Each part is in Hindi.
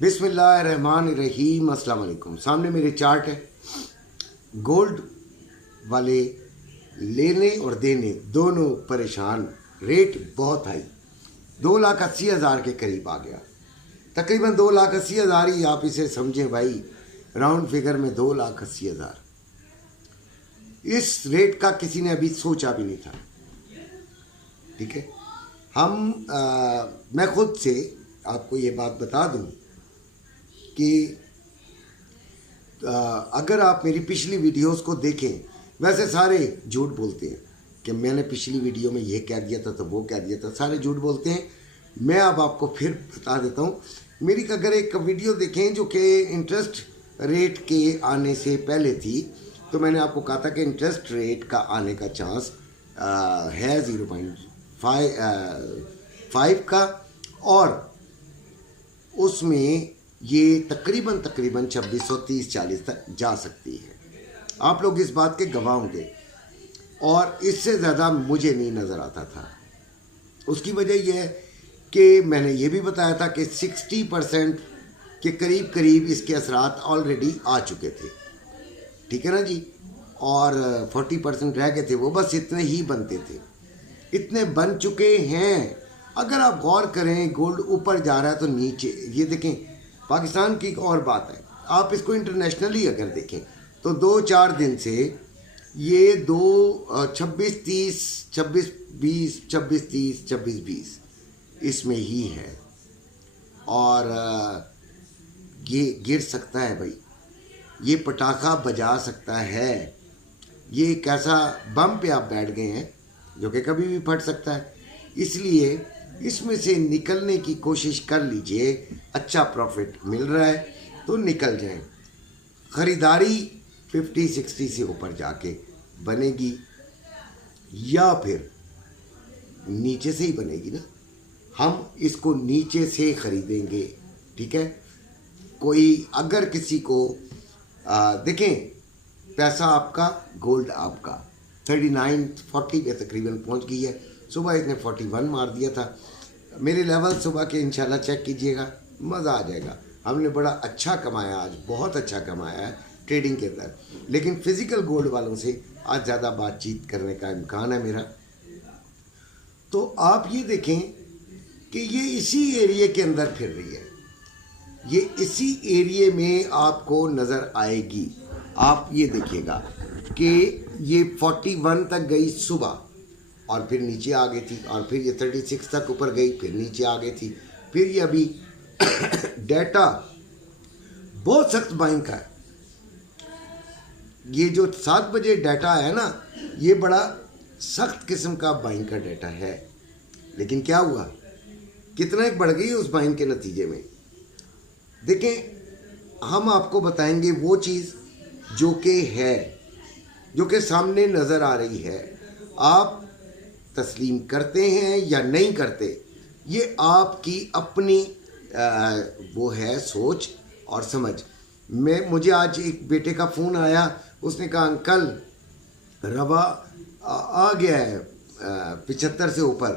बिस्मिल्लाहिर्रहमानिर्रहीम। अस्सलाम वालेकुम। सामने मेरे चार्ट है। गोल्ड वाले लेने और देने दोनों परेशान, रेट बहुत हाई, 2,80,000 के करीब आ गया। तकरीबन 2,80,000 ही आप इसे समझें भाई, राउंड फिगर में 2,80,000। इस रेट का किसी ने अभी सोचा भी नहीं था। ठीक है, मैं खुद से आपको ये बात बता दूं कि अगर आप मेरी पिछली वीडियोस को देखें, वैसे सारे झूठ बोलते हैं कि मैंने पिछली वीडियो में ये कह दिया था तो वो कह दिया था, सारे झूठ बोलते हैं। मैं अब आपको फिर बता देता हूँ। मेरी अगर एक वीडियो देखें जो कि इंटरेस्ट रेट के आने से पहले थी, तो मैंने आपको कहा था कि इंटरेस्ट रेट का आने का चांस है 0.5 का, और उसमें ये तकरीबन 2630-40 तक जा सकती है। आप लोग इस बात के गवाह होंगे, और इससे ज़्यादा मुझे नहीं नज़र आता था। उसकी वजह यह है कि मैंने ये भी बताया था कि 60% के करीब करीब इसके असरात ऑलरेडी आ चुके थे। ठीक है ना जी, और 40% रह गए थे, वो बस इतने ही बनते थे, इतने बन चुके हैं। अगर आप गौर करें, गोल्ड ऊपर जा रहा है तो नीचे, ये देखें पाकिस्तान की एक और बात है, आप इसको इंटरनेशनली अगर देखें तो 2-4 दिन से ये 26-30, 26-20, 26-30, 26-20 इसमें ही है, और ये गिर सकता है भाई, ये पटाखा बजा सकता है। ये एक ऐसा बम पे आप बैठ गए हैं जो कि कभी भी फट सकता है। इसलिए इसमें से निकलने की कोशिश कर लीजिए। अच्छा प्रॉफिट मिल रहा है तो निकल जाएं। ख़रीदारी 50-60 से ऊपर जाके बनेगी, या फिर नीचे से ही बनेगी ना। हम इसको नीचे से ख़रीदेंगे। ठीक है, कोई अगर किसी को देखें, पैसा आपका, गोल्ड आपका 39-40 पे तकरीबन पहुंच गई है। सुबह इसने 41 मार दिया था। मेरे लेवल सुबह के इंशाल्लाह चेक कीजिएगा, मज़ा आ जाएगा। हमने बड़ा अच्छा कमाया आज, बहुत अच्छा कमाया है ट्रेडिंग के अंदर। लेकिन फिज़िकल गोल्ड वालों से आज ज़्यादा बातचीत करने का इम्कान है मेरा। तो आप ये देखें कि ये इसी एरिए के अंदर फिर रही है, ये इसी एरिए में आपको नज़र आएगी। आप ये देखिएगा कि ये 41 तक गई सुबह, और फिर नीचे आ गई थी, और फिर ये 36 तक ऊपर गई, फिर नीचे आ गई थी, फिर ये अभी डेटा बहुत सख्त बाइंग का है। ये जो 7 बजे डाटा है ना, ये बड़ा सख्त किस्म का बाइंग का डाटा है। लेकिन क्या हुआ, कितना एक बढ़ गई उस बाइंग के नतीजे में। देखें, हम आपको बताएंगे वो चीज़ जो कि है, जो कि सामने नज़र आ रही है। आप तस्लीम करते हैं या नहीं करते, ये आपकी अपनी वो है सोच और समझ। मुझे आज एक बेटे का फ़ोन आया, उसने कहा अंकल रवा आ गया है 75 से ऊपर,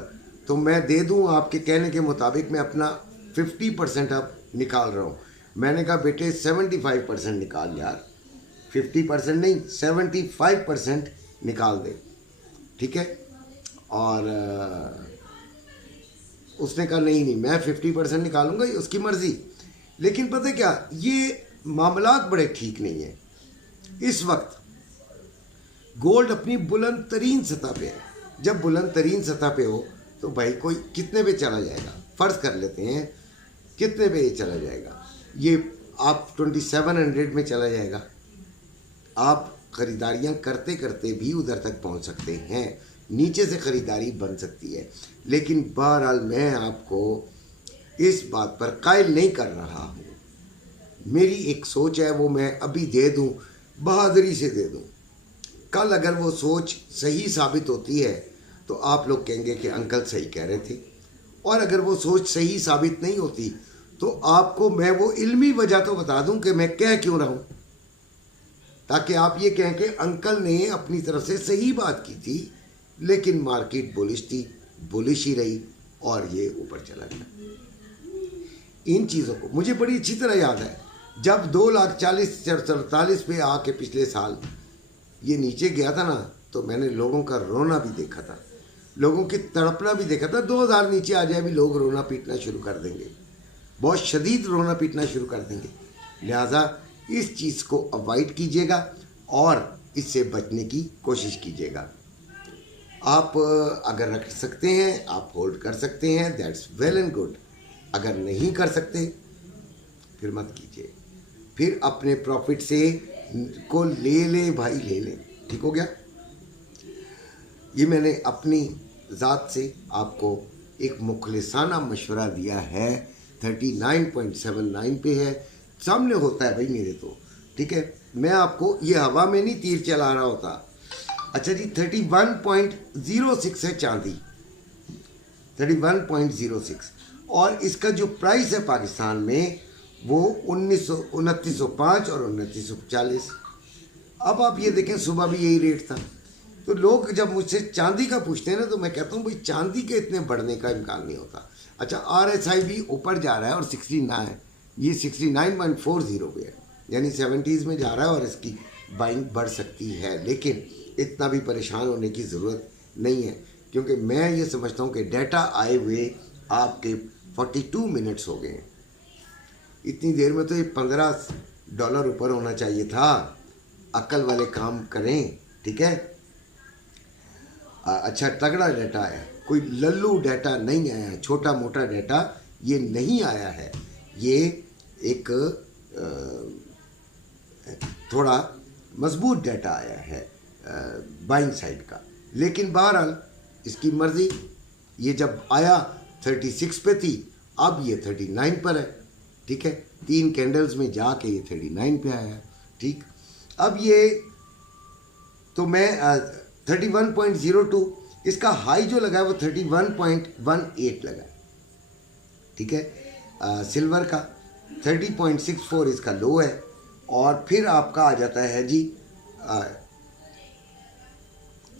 तो मैं दे दूं आपके कहने के मुताबिक। मैं अपना 50% अब निकाल रहा हूँ। मैंने कहा बेटे 75% निकाल यार, 50% नहीं 75% निकाल दे। ठीक है, और उसने कहा नहीं मैं 50% निकालूंगा, उसकी मर्ज़ी। लेकिन पता है क्या, ये मामलात बड़े ठीक नहीं है। इस वक्त गोल्ड अपनी बुलंद तरीन सतह पे है। जब बुलंद तरीन सतह पे हो तो भाई कोई कितने पे चला जाएगा, फ़र्ज़ कर लेते हैं कितने पे ये चला जाएगा, ये आप 2700 में चला जाएगा। आप ख़रीदारियाँ करते करते भी उधर तक पहुंच सकते हैं, नीचे से ख़रीदारी बन सकती है। लेकिन बहरहाल मैं आपको इस बात पर कायल नहीं कर रहा हूँ। मेरी एक सोच है, वो मैं अभी दे दूँ, बहादुरी से दे दूँ। कल अगर वो सोच सही साबित होती है तो आप लोग कहेंगे कि अंकल सही कह रहे थे, और अगर वो सोच सही साबित नहीं होती तो आपको मैं वो इल्मी वजह तो बता दूं कि मैं कह क्यों रहा हूँ, ताकि आप ये कहें कि अंकल ने अपनी तरफ से सही बात की थी, लेकिन मार्केट बुलिश थी, बुलिश ही रही और ये ऊपर चला गया। इन चीज़ों को मुझे बड़ी अच्छी तरह याद है, जब 2,40,47 पे आके पिछले साल ये नीचे गया था ना, तो मैंने लोगों का रोना भी देखा था, लोगों की तड़पना भी देखा था। 2,000 नीचे आ जाए भी लोग रोना पीटना शुरू कर देंगे, बहुत शदीद रोना पीटना शुरू कर देंगे। लिहाजा इस चीज़ को अवॉइड कीजिएगा और इससे बचने की कोशिश कीजिएगा। आप अगर रख सकते हैं आप होल्ड कर सकते हैं, दैट्स वेल एंड गुड। अगर नहीं कर सकते फिर मत कीजिए, फिर अपने प्रॉफिट से को ले ले भाई, ले ले। ठीक हो गया। ये मैंने अपनी ज़ात से आपको एक मुखलिसाना मशवरा दिया है। 39.79 पे है, सामने होता है भाई मेरे तो। ठीक है, मैं आपको ये हवा में नहीं तीर चला रहा होता। अच्छा जी, 31.06 है चांदी, 31.06, और इसका जो प्राइस है पाकिस्तान में वो 2905 और 2940। अब आप ये देखें, सुबह भी यही रेट था। तो लोग जब मुझसे चांदी का पूछते हैं ना, तो मैं कहता हूँ भाई चांदी के इतने बढ़ने का इम्कान नहीं होता। अच्छा, RSI भी ऊपर जा रहा है और 69, ये 69.40 पे है, यानी 70s में जा रहा है और इसकी बाइंग बढ़ सकती है। लेकिन इतना भी परेशान होने की ज़रूरत नहीं है, क्योंकि मैं ये समझता हूँ कि डाटा आए हुए आपके 42 मिनट्स हो गए हैं। इतनी देर में तो ये $15 ऊपर होना चाहिए था। अक्ल वाले काम करें। ठीक है, अच्छा तगड़ा डाटा आया, कोई लल्लू डाटा नहीं आया है, छोटा मोटा डाटा ये नहीं आया है। ये एक थोड़ा मजबूत डाटा आया है बाइंग साइड का। लेकिन बहरहाल इसकी मर्ज़ी, ये जब आया 36 पे थी, अब ये 39 पर है। ठीक है, 3 कैंडल्स में जाके ये 39 पे आया। ठीक, अब ये तो मैं 31.02, इसका हाई जो लगा है वो 31.18 लगा है। ठीक है, सिल्वर का 30.64 इसका लो है। और फिर आपका आ जाता है जी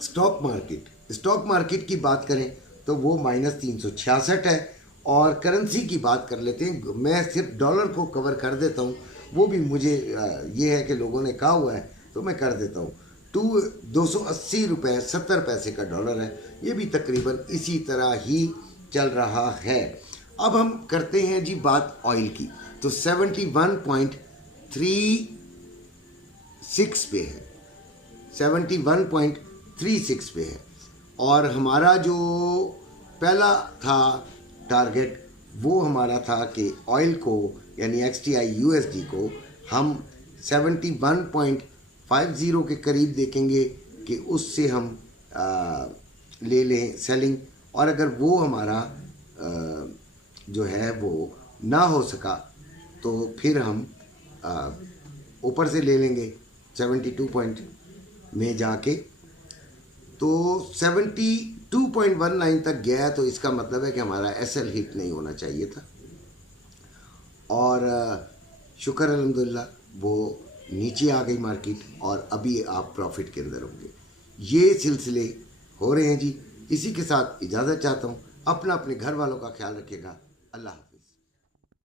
स्टॉक मार्केट। स्टॉक मार्केट की बात करें तो वो -366 है। और करेंसी की बात कर लेते हैं, मैं सिर्फ डॉलर को कवर कर देता हूँ, वो भी मुझे ये है कि लोगों ने कहा हुआ है तो मैं कर देता हूँ। 280 रुपये 70 पैसे का डॉलर है, ये भी तकरीबन इसी तरह ही चल रहा है। अब हम करते हैं जी बात ऑयल की, तो 71.36 पे है, 71.36 पे है। और हमारा जो पहला था टारगेट, वो हमारा था कि ऑयल को यानी XTI USD को हम 71.50 के करीब देखेंगे कि उससे हम ले लें सेलिंग। और अगर वो हमारा जो है वो ना हो सका तो फिर हम ऊपर से ले लेंगे 72 पॉइंट में जाके। तो 72.19 तक गया, तो इसका मतलब है कि हमारा SL हिट नहीं होना चाहिए था। और शुक्र अल्हम्दुलिल्लाह वो नीचे आ गई मार्केट, और अभी आप प्रॉफिट के अंदर होंगे। ये सिलसिले हो रहे हैं जी। इसी के साथ इजाज़त चाहता हूँ। अपना अपने घर वालों का ख्याल रखिएगा। अल्लाह हाफ़िज़।